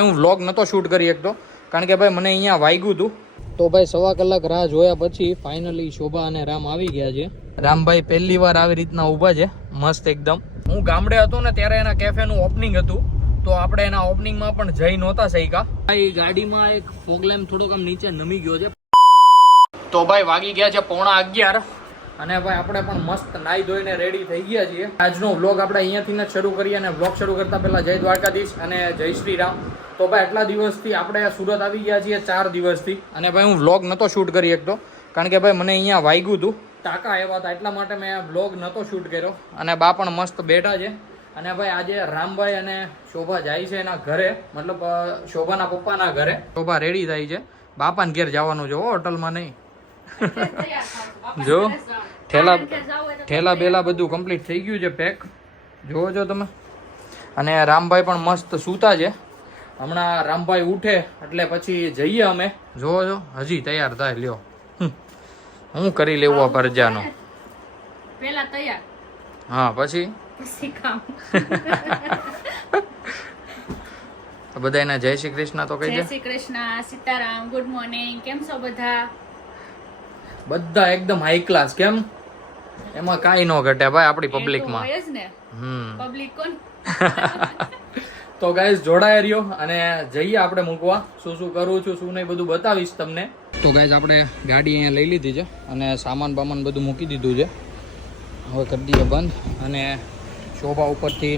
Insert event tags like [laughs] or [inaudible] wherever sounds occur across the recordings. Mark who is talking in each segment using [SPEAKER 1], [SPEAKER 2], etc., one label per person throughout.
[SPEAKER 1] હું વ્લોગ નહોતો શૂટ કરી શકતો. કારણ કે ભાઈ મને અહીંયા વાગ્યું હતું. તો ભાઈ સવા કલાક રાહ જોયા પછી ફાઇનલી શોભા અને રામ આવી ગયા છે. રામભાઈ પહેલી વાર આવી રીતના ઊભા છે. મસ્ત એકદમ. હું ગામડે હતો ને ત્યારે એના કેફેનું ઓપનિંગ હતું. તો આપણે એના ઓપનિંગમાં પણ જઈ નહોતા શક્યા. ભાઈ ગાડીમાં એક ફોગલેમ થોડોક આમ નીચે નમી ગયો છે. તો ભાઈ વાગી ગયા છે પોણા અગિયાર. અને ભાઈ આપણે પણ મસ્ત નાઈ ધોઈને રેડી થઈ ગયા છીએ. આજનો વ્લોગ આપણે અહીંયાથી જ શરૂ કરીએ અને વ્લોગ શરૂ કરતા પહેલાં જય દ્વારકાધીશ અને જય શ્રી રામ તો ભાઈ આટલા દિવસથી આપણે સુરત આવી ગયા છીએ ચાર દિવસથી. અને ભાઈ હું વ્લોગ નહોતો શૂટ કરી શકતો કારણ કે ભાઈ મને અહીંયા વાગ્યું હતું. ટાંકા આવ્યા હતા એટલા માટે મેં વ્લોગ નહોતો શૂટ કર્યો. અને બા પણ મસ્ત બેઠા છે. અને ભાઈ આજે રામભાઈ અને શોભા જાય છે એના ઘરે. મતલબ શોભાના પપ્પાના ઘરે. શોભા રેડી થાય છે. બાપાને ઘેર જવાનું છે હો હોટલમાં નહીં. જો. ઠેલા ઠેલા બેલા બધું કમ્પ્લીટ થઈ ગયું છે પેક જોવો છો તમે. અને રામભાઈ પણ મસ્ત સૂતા છે. હમણાં રામભાઈ ઉઠે એટલે પછી જઈએ અમે. જોવો છો હજી તૈયાર થાય લ્યો. હું કરી લેવું આ પરજાનો
[SPEAKER 2] પેલા તૈયાર.
[SPEAKER 1] હા પછી? [laughs] બધાને જય શ્રી કૃષ્ણ તો કહી જય દે શ્રી
[SPEAKER 2] કૃષ્ણ સીતારામ ગુડ મોર્નિંગ કેમ છો બધા?
[SPEAKER 1] બધા એકદમ હાઈ ક્લાસ કેમ? એમાં કાંઈ ન ઘટે ભાઈ આપણી પબ્લિકમાં
[SPEAKER 2] હમ. પબ્લિક કોણ?
[SPEAKER 1] [laughs] તો ગાઈઝ જોડાય રહ્યો અને જઈએ આપણે મૂકવા. શું શું કરું છું શું નહીં બધું બતાવીશ તમને. તો ગાઈઝ આપણે ગાડી અહીંયા લઈ લીધી છે અને સામાન બામાન બધું મૂકી દીધું છે. હવે કરી દઈએ બંધ અને શોભા ઉપરથી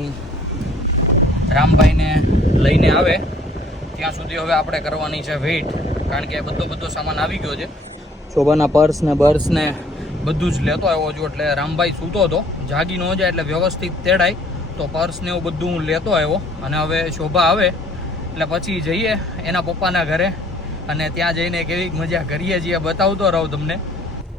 [SPEAKER 1] રામભાઈને લઈને આવે. ત્યાં સુધી હવે આપણે કરવાની છે વેઇટ કારણ કે બધો બધો સામાન આવી ગયો છે. શોભાના પર્સ ને બર્સ ને બધું જ લેતો આવ્યો છું. એટલે રામભાઈ સૂતો હતો. જાગી ન જાય એટલે વ્યવસ્થિત તેડાય. તો પર્સ ને એવું બધું હું લેતો આવ્યો. અને હવે શોભા આવે. એટલે પછી જઈએ એના પપ્પાના ઘરે. અને ત્યાં જઈને કેવી મજા કરીએ છીએ. બતાવતો રહું તમને.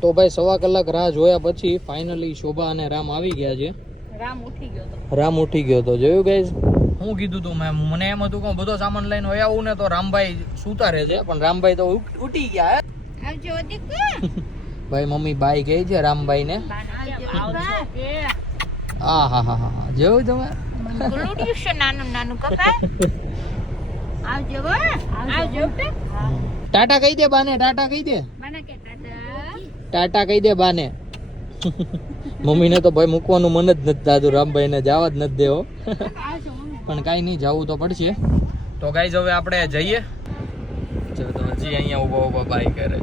[SPEAKER 1] તો ભાઈ સવા કલાક રાહ જોયા પછી ફાઇનલી શોભા અને રામ આવી ગયા છે.
[SPEAKER 2] રામ ઉઠી ગયો તો.
[SPEAKER 1] રામ ઉઠી ગયો તો. જોયું ગાઈઝ હું કીધું તું મેં મને એમ હતું કે બધો સામાન લઈને હોય આવું ને તો રામભાઈ સૂતા રહે છે પણ રામભાઈ તો ઉઠી ગયા આવજો ભાઈ, મમ્મી બાઈ કહે છે રામભાઈ ને આવજો આ હા હા હા જેવું તમે ટાટા કહી દે બાને, ટાટા કહી દે. દાદા ટાટા કહી દે બાને. મમ્મીને તો ભાઈ મૂકવાનું મન જ નથી થતું, રામભાઈને જવા જ નથી દેવો. પણ કાંઈ નહીં, જવું તો પડશે. તો ગાઈઝ, હવે આપણે જઈએ. તો હજી અહીંયા ઊભા ઊભા બાઈ કરે.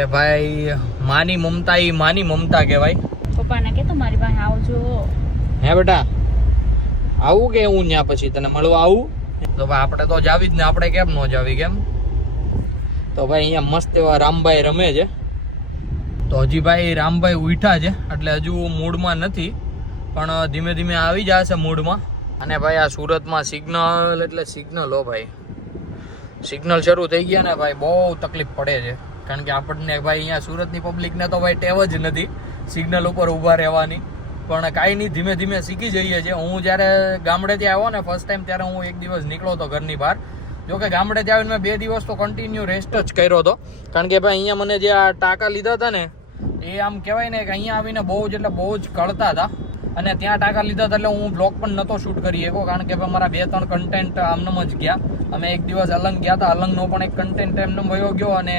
[SPEAKER 1] એટલે ભાઈ માની મમતા ઈ માની મમતા કહેવાય.
[SPEAKER 2] પપ્પાને કે તો મારી પાસે આવજો.
[SPEAKER 1] હે બેટા? આવું કે હું ત્યાં પછી તને મળવા આવું? તો ભાઈ આપણે તો જાવી જ ને આપણે કેમ ન જાવી કેમ? તો ભાઈ અહીંયા મસ્ત એવા રામભાઈ રમે છે. તો હજી ભાઈ રામભાઈ ઉઠ્યા છે એટલે હજુ મૂડમાં નથી પણ ધીમે ધીમે આવી જશે મૂડમાં. અને ભાઈ આ સુરતમાં સિગ્નલ એટલે સિગ્નલ હો ભાઈ. સિગ્નલ શરૂ થઈ ગયા ને ભાઈ બહુ તકલીફ પડે છે. કારણ કે આપણને ભાઈ અહીંયા સુરતની પબ્લિકને તો ભાઈ ટેવ જ નથી. સિગ્નલ ઉપર ઊભા રહેવાની. પણ કાંઈ નહીં, ધીમે ધીમે શીખી જઈએ છીએ. હું જ્યારે ગામડેથી આવ્યો ને ફર્સ્ટ ટાઈમ ત્યારે હું એક દિવસ નીકળો હતો ઘરની બહાર. જોકે ગામડેથી આવીને મેં બે દિવસ તો કન્ટિન્યુ રેસ્ટ જ કર્યો હતો. કારણ કે ભાઈ અહીંયા મને જે આ ટાંકા લીધા હતા ને, એ આમ કહેવાય ને કે અહીંયા આવીને બહુ જ એટલે બહુ જ કળતા હતા. અને ત્યાં ટાંકા લીધા હતા એટલે હું બ્લોગ પણ નહોતો શૂટ કરી શકો કારણ કે ભાઈ મારા બે ત્રણ કન્ટેન્ટ આમનામ જ ગયા. અમે એક દિવસ અલંગ ગયા હતા. અલંગનો પણ એક કન્ટેન્ટ એમને વયો ગયો અને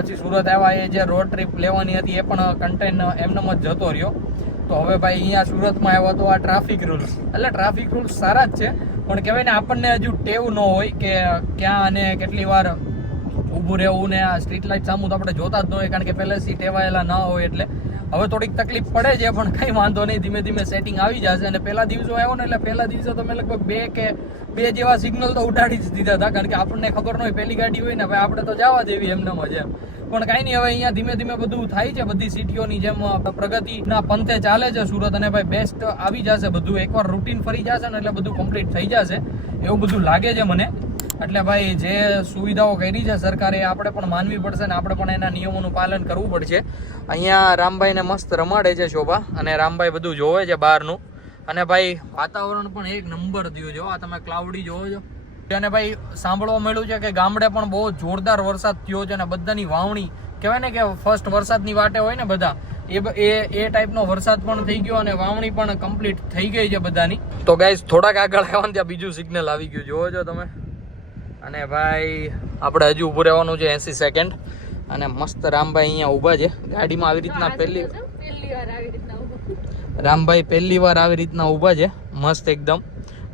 [SPEAKER 1] પછી સુરત આવ્યા એ જે રોડ ટ્રીપ લેવાની હતી એ પણ કન્ટેન્ટ એમનેમ જ જતો રહ્યો. તો હવે ભાઈ અહીંયા સુરતમાં આવ્યો તો આ ટ્રાફિક રૂલ્સ એટલે ટ્રાફિક રૂલ્સ સારા જ છે, પણ કહેવાય ને આપણને હજુ ટેવ ન હોય કે ક્યાં અને કેટલી વાર ઊભું રહેવું ને આ સ્ટ્રીટ લાઇટ સામું તો આપણે જોતા જ ન હોય, કારણ કે પહેલેથી ટેવાયેલા ના હોય એટલે. હવે થોડીક તકલીફ પડે છે, પણ કંઈ વાંધો નહીં. ધીમે ધીમે સેટિંગ આવી જશે. અને પહેલા દિવસો આવ્યો ને એટલે પહેલા દિવસે તમે લગભગ બે કે બે જેવા સિગ્નલ તો ઉડાડી જ દીધા હતા, કારણ કે આપણને ખબર ન હોય, પહેલી ગાડી હોય ને ભાઈ આપણે તો જવા દેવી એમને મજા પણ કાંઈ નહીં, હવે અહીંયા ધીમે ધીમે બધું થાય છે, બધી સિટીઓની જેમ પ્રગતિના પંથે ચાલે છે સુરત, અને ભાઈ બેસ્ટ આવી જશે બધું. એકવાર રૂટીન ફરી જશે ને એટલે બધું કમ્પ્લીટ થઈ જશે. એવું બધું લાગે છે મને. એટલે ભાઈ, જે સુવિધાઓ કરી છે સરકારે આપણે પણ માનવી પડશે ને આપણે પણ એના નિયમોનું પાલન કરવું પડશે. અહીંયા રામભાઈને મસ્ત રમાડે છે શોભા, અને રામભાઈ બધું જોવે છે બહારનું. અને ભાઈ વાતાવરણ પણ એક નંબર થયું છે આ તમે ક્લાઉડી જોવો છો. અને ભાઈ સાંભળવા મળ્યું છે કે ગામડે પણ બહુ જોરદાર વરસાદ થયો છે અને બધાની વાવણી કહેવાય ને કે ફર્સ્ટ વરસાદની વાટે હોય ને બધા એ એ એ ટાઈપનો વરસાદ પણ થઈ ગયો અને વાવણી પણ કમ્પ્લીટ થઈ ગઈ છે બધાની. તો ગાઈઝ થોડાક આગળ આવવાનું ત્યાં બીજું સિગ્નલ આવી ગયું. જોવો છો તમે? અને ભાઈ આપણે હજુ ઊભું રહેવાનું છે એસી સેકન્ડ અને મસ્ત રામભાઈ અહીંયા ઊભા છે. ગાડીમાં આવી રીતના પહેલી રામભાઈ પહેલી વાર આવી રીતના ઊભા છે. મસ્ત એકદમ.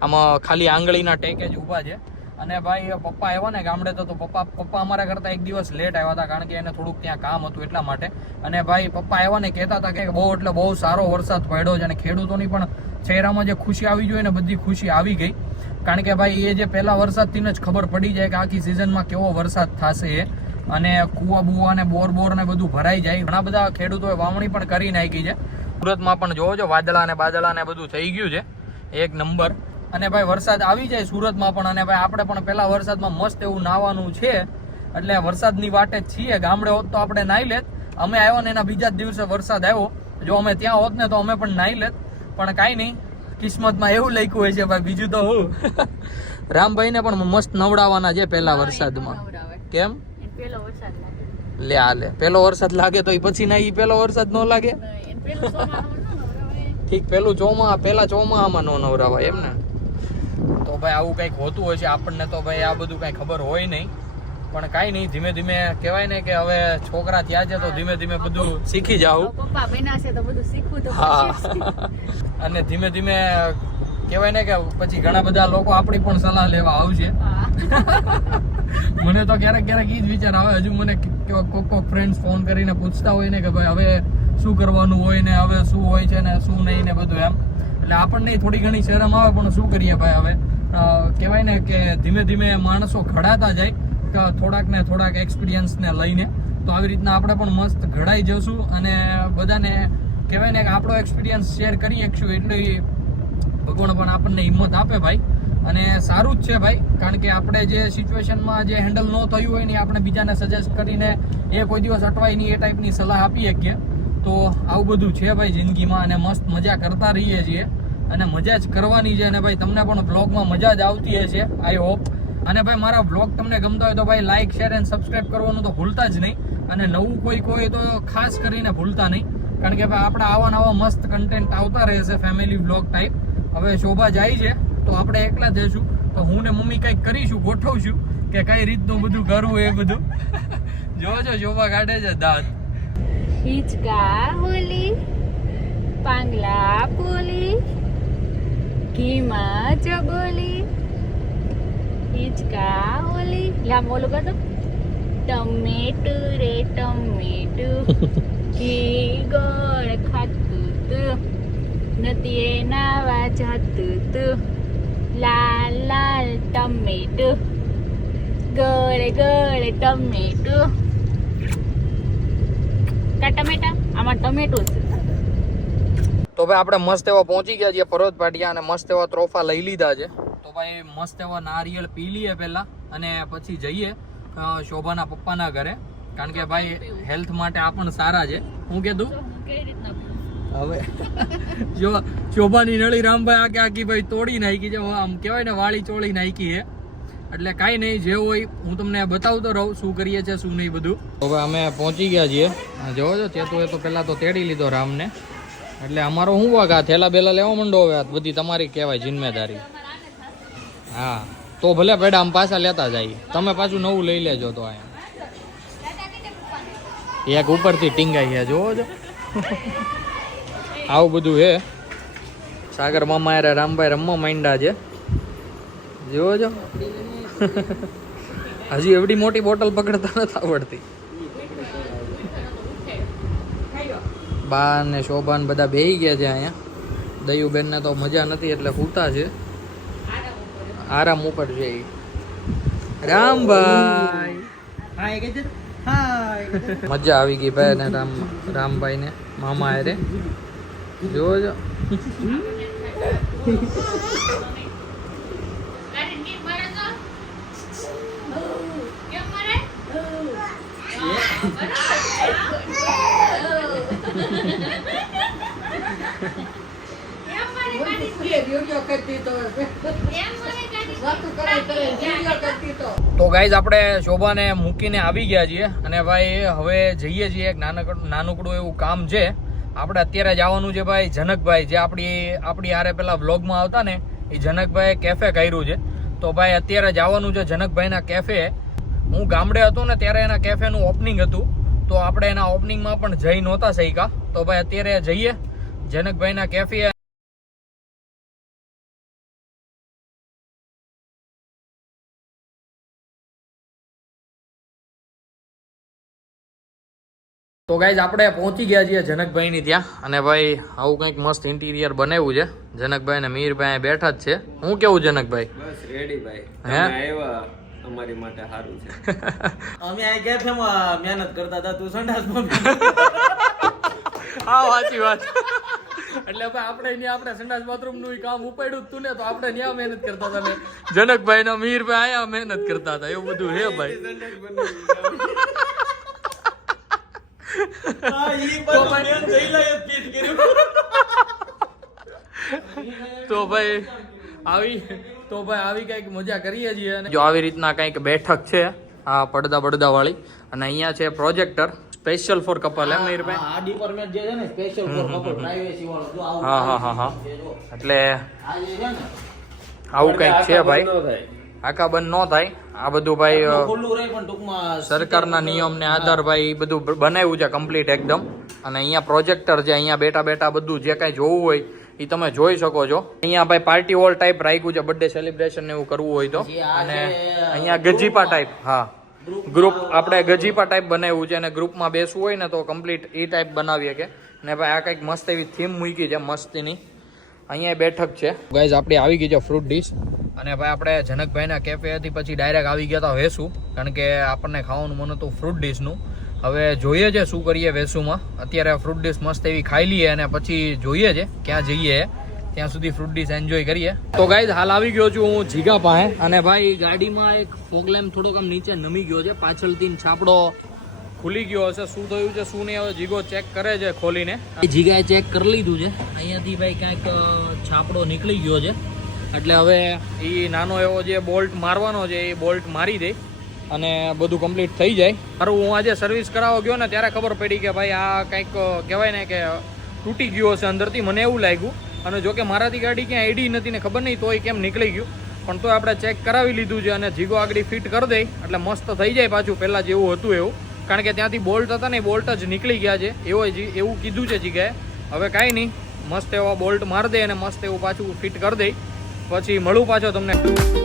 [SPEAKER 1] આમાં ખાલી આંગળીના ટેકે જ ઊભા છે. અને ભાઈ પપ્પા આવ્યા ને ગામડે તો પપ્પા પપ્પા અમારા કરતા એક દિવસ લેટ આવ્યા હતા કારણ કે એને થોડુંક ત્યાં કામ હતું એટલા માટે. અને ભાઈ, પપ્પા આવ્યા ને કહેતા હતા કે બહુ એટલે બહુ સારો વરસાદ પડ્યો છે અને ખેડૂતોની પણ ચહેરામાં જે ખુશી આવી જોઈએ ને બધી ખુશી આવી ગઈ. કારણ કે ભાઈ, એ જે પહેલા વરસાદથી જ ખબર પડી જાય કે આખી સિઝનમાં કેવો વરસાદ થશે એ. અને કુવા બુવા ને બોર બોર ને બધું ભરાઈ જાય. ઘણા બધા ખેડૂતોએ વાવણી પણ કરી નાખી છે. સુરતમાં પણ જોવો છો વાદળા ને બાદળા ને બધું થઈ ગયું છે. એક નંબર. અને ભાઈ વરસાદ આવી જાય સુરતમાં પણ અને ભાઈ આપણે પણ પહેલા વરસાદમાં મસ્ત એવું નાવાનું છે. એટલે વરસાદની વાટે જ છીએ. ગામડે હોત તો આપણે નાહી લેત. અમે આવ્યો ને એના બીજા જ દિવસે વરસાદ આવ્યો. જો અમે ત્યાં હોત ને તો અમે પણ નાહી લેત. પણ કાંઈ નહીં. કિસ્મતમાં એવું લખ્યું હોય છે ભાઈ બીજું તો હું. [laughs] રામભાઈને પણ મસ્ત નવડાવવાના છે પહેલા વરસાદમાં. કેમ? પેલો વરસાદ લે આ લે. પેલો વરસાદ લાગે તો એ પછી ના એ પેલો વરસાદ ન લાગે? ઠીક પેલું ચોમા પેલા ચોમાહામાં નો નવરાવાય એમ ને? તો ભાઈ આવું કંઈક હોતું હોય છે આપણને તો ભાઈ આ બધું કાંઈ ખબર હોય નહીં. પણ કાંઈ નહીં ધીમે ધીમે કહેવાય ને કે હવે છોકરા થયા છે તો ધીમે ધીમે બધું શીખી જાવ પપ્પા બન્યા છે તો બધું શીખવું તો હા. અને ધીમે ધીમે કહેવાય ને કે પછી ઘણા બધા લોકો આપણી પણ સલાહ લેવા આવશે. મને તો ક્યારેક ક્યારેક ઈ જ વિચાર આવે હજુ મને કોક કોક ફ્રેન્ડ્સ ફોન કરીને પૂછતા હોય ને કે ભાઈ હવે શું કરવાનું હોય ને હવે શું હોય છે ને શું નહીં ને બધું એમ. એટલે આપણને થોડી ઘણી શરમ આવે, પણ શું કરીએ ભાઈ હવે? કહેવાય ને કે ધીમે ધીમે માણસો ઘડાતા જાય થોડાક ને થોડાક એક્સપિરિયન્સને લઈને. તો આવી રીતના આપણે પણ મસ્ત ઘડાઈ જશું અને બધાને કહેવાય ને કે આપણો એક્સપિરિયન્સ શેર કરી શકશું. એટલી ભગવાન પણ આપણને હિંમત આપે ભાઈ. અને સારું જ છે ભાઈ, કારણ કે આપણે જે સિચ્યુએશનમાં જે હેન્ડલ ન થયું હોય ને આપણે બીજાને સજેસ્ટ કરીને એ કોઈ દિવસ અટવાય નહીં એ ટાઈપની સલાહ આપી શકીએ. તો આવું બધું છે ભાઈ જિંદગીમાં અને મસ્ત મજા કરતા રહીએ છીએ. અને મજા જ કરવાની છે અને ભાઈ તમને પણ બ્લોગમાં મજા જ આવતી હશે આઈ હોપ અને ભાઈ મારા બ્લોગ તમને ગમતા હોય તો ભાઈ લાઈક શેર એન્ડ સબસ્ક્રાઈબ કરવાનું તો ભૂલતા જ નહીં. અને નવું કોઈ કોઈ તો ખાસ કરીને ભૂલતા નહીં. કારણ કે ભાઈ આપણા આવા નવા મસ્ત કન્ટેન્ટ આવતા રહેશે ફેમિલી બ્લોગ ટાઈપ હવે શોભા જાય છે તો આપણે એકલા જઈશું. તો હું ને મમ્મી કંઈક કરીશું ગોઠવશું કે કઈ રીતનું બધું કરવું એ બધું. [laughs] જોજો શોભા કાઢે છે દાંત
[SPEAKER 2] હિચકા હોલી પાંગલા પોલી ઘીમાં ચબોલી હિચકા હોલી. લાંબો ઓલું કર ટમેટું રે ટમેટું [laughs] ઘી ગોળ ખાતું તું નદીએ નાવા જાતું તું લાલ લાલ ટમેટું ગોળ ગોળ ટમેટું. કા ટમેટા? આમાં ટમેટું છે.
[SPEAKER 1] તો ભાઈ આપણે મસ્ત એવા પહોંચી ગયા છીએ પર્વત પાટિયા અને મસ્ત એવા ત્રોફા લઈ લીધા છે. તો ભાઈ મસ્ત એવા નારિયેળ પી લઈએ પહેલાં અને પછી જઈએ શોભાના પપ્પાના ઘરે. કારણ કે ભાઈ હેલ્થ માટે આ પણ સારા છે. હું કીધું હવે જો શોભાની નળી રામભાઈ આખે આખી ભાઈ તોડી નાખી છે. આમ કહેવાય ને વાળી ચોળી નાખી છે. એટલે કાંઈ નહીં, જે હોય હું તમને બતાવતો રહું શું કરીએ છીએ, શું નહીં બધું. હવે અમે પહોંચી ગયા છીએ. જોવો છો એ તો પહેલાં તો તેડી લીધો રામને. એટલે અમારો શું વાગ આ થેલા બેલા લેવા માંડો હવે, આ બધી તમારી કહેવાય જિમ્મેદારી. હા, તો ભલે પેડા આમ પાછા લેતા જાય. તમે પાછું નવું લઈ લેજો તો અહીંયા. એક ઉપરથી ટીંગાઈ ગયા, જોવો છો. આવું બધું હે. સાગર મામા યાર રામભાઈ રમવા માંડ્યા છે. જોવો છો. હજી એવડી મોટી બોટલ પકડતા નથી આવડતી. બા ને શોભાન બધા બેહી ગયા છે અહીંયા. દયુબેન ને તો મજા નથી એટલે સૂતા છે. આરામ ઉપર છે. રામભાઈ મજા આવી ગઈ ભાઈ ને રામ રામભાઈ ને મામા અરે જોવો [laughs] તો ગાઈઝ આપણે શોભાને મૂકીને આવી ગયા છીએ અને ભાઈ, હવે જઈએ છીએ એક નાનકડું નાનકડું એવું કામ છે. આપણે અત્યારે જવાનું છે ભાઈ જનકભાઈ, જે આપણી આપણી હારે પેલા વ્લોગમાં આવતા ને, એ જનકભાઈ કેફે કર્યું છે. તો ભાઈ, અત્યારે જવાનું છે જનકભાઈના કેફે હું ગામડે હતો ને, ત્યારે એના કેફેનું ઓપનિંગ હતું. તો આપણે એના ઓપનિંગમાં પણ જઈ નહોતા શક્યા. તો ભાઈ અત્યારે જઈએ. જનકભાઈના કેફે તો ગાઈઝ આપણે પહોંચી ગયા છીએ જનકભાઈની ત્યાં. અને ભાઈ આવું કંઈક મસ્ત ઇન્ટિરિયર બનાવ્યું છે. જનકભાઈ ને મીરભાઈ બેઠા જ છે. હું કેવું જનકભાઈ?
[SPEAKER 3] બસ રેડી ભાઈ. હે? અમારી માટે સારું છે. [laughs] અમે આ કેફેમાં મહેનત કરતા હતા તું સંડાસ [laughs]
[SPEAKER 1] હા વાચી વાત. એટલે ભાઈ આપણે ને આપણે સંડાસ બાથરૂમનું કામ ઉપાડ્યું જ તું ને તો આપણે ન્યા મહેનત કરતા હતા જનકભાઈ ના મીરભાઈ આયા મહેનત કરતા હતા એવું બધું હે ભાઈ. તો ભાઈ આવી તો ભાઈ આવી કંઈક મજા કરીએ છીએ અને જો આવી રીતના કંઈક બેઠક છે આ પડદા પડદા વાળી અને અહીંયા છે પ્રોજેક્ટર સ્પેશિયલ ફોર કપલ એમ મીરભાઈ? આ ડિપાર્ટમેન્ટ જે છે ને સ્પેશિયલ ફોર કપલ પ્રાઇવેસી વાળો જો આવું હા હા હા હા. એટલે આ જે છે ને આવું કંઈક છે ભાઈ. આખા બંધ ન થાય. આ બધું ભાઈ સરકારના નિયમને આધાર ભાઈ બધું બનાવ્યું છે કમ્પ્લીટ એકદમ. અને અહીંયા પ્રોજેક્ટર છે અહીંયા બેઠા બેઠા બધું જે કાંઈ જોવું હોય એ તમે જોઈ શકો છો. અહીંયા ભાઈ પાર્ટી હોલ ટાઈપ રાખ્યું છે બર્થડે સેલિબ્રેશન એવું કરવું હોય તો. અને અહીંયા ગજીપા ટાઈપ હા. ગ્રુપ આપણે ગજીપા ટાઈપ બનાવ્યું છે અને ગ્રુપમાં બેસવું હોય ને તો કમ્પ્લીટ એ ટાઈપ બનાવીએ કે. ને ભાઈ આ કંઈક મસ્ત એવી થીમ મૂકી છે મસ્તીની. અહીંયા બેઠક છે. ગાઈઝ આપણી આવી ગઈ છે ફ્રૂટ ડીશ અને ભાઈ આપણે જનકભાઈના કેફે હતી પછી ડાયરેક્ટ આવી ગયા હતા વેસુ. કારણ કે આપણને ખાવાનું મન હતું ફ્રૂટ ડીશનું હવે જોઈએ છે શું કરીએ વેસુમાં. અત્યારે ફ્રૂટ ડીશ મસ્ત એવી ખાઈ લઈએ અને પછી જોઈએ છે ક્યાં જઈએ. ત્યાં સુધી ફ્રૂટ ડીશ એન્જોય કરીએ. તો ગાઈઝ હાલ આવી ગયો છું હું જીગા પાસે અને ભાઈ ગાડીમાં એક ફોગલેમ થોડોક આમ નીચે નમી ગયો છે. પાછળથી છાપડો ખુલી ગયો હશે. શું થયું છે, શું નહીં, હવે જીગો ચેક કરે છે ખોલીને. જીગાએ ચેક કરી લીધું છે. અહીંયાથી ભાઈ કાંઈક છાપડો નીકળી ગયો છે. એટલે હવે એ નાનો એવો જે બોલ્ટ મારવાનો છે, એ બોલ્ટ મારી દે. અને બધું કમ્પ્લીટ થઈ જાય. મારું હું આજે સર્વિસ કરાવવા ગયો ને ત્યારે ખબર પડી કે ભાઈ આ કંઈક કહેવાય ને કે તૂટી ગયું હશે અંદરથી. મને એવું લાગ્યું. અને જો કે મારાથી ગાડી ક્યાં એડી નથી ને ખબર નહીં તોય કેમ નીકળી ગયું. પણ તો આપણે ચેક કરાવી લીધું છે અને જીગો આગળ ફિટ કરી દઈ એટલે મસ્ત થઈ જાય પાછું. પહેલાં જેવું હતું એવું. કારણ કે ત્યાંથી બોલ્ટ હતા ને બોલ્ટ જ નીકળી ગયા છે. એવો એવું કીધું છે જીગાએ. હવે કાંઈ નહીં. મસ્ત એવા બોલ્ટ મારી દે અને મસ્ત એવું પાછું ફિટ કરી દઈ પછી મળું પાછો તમને.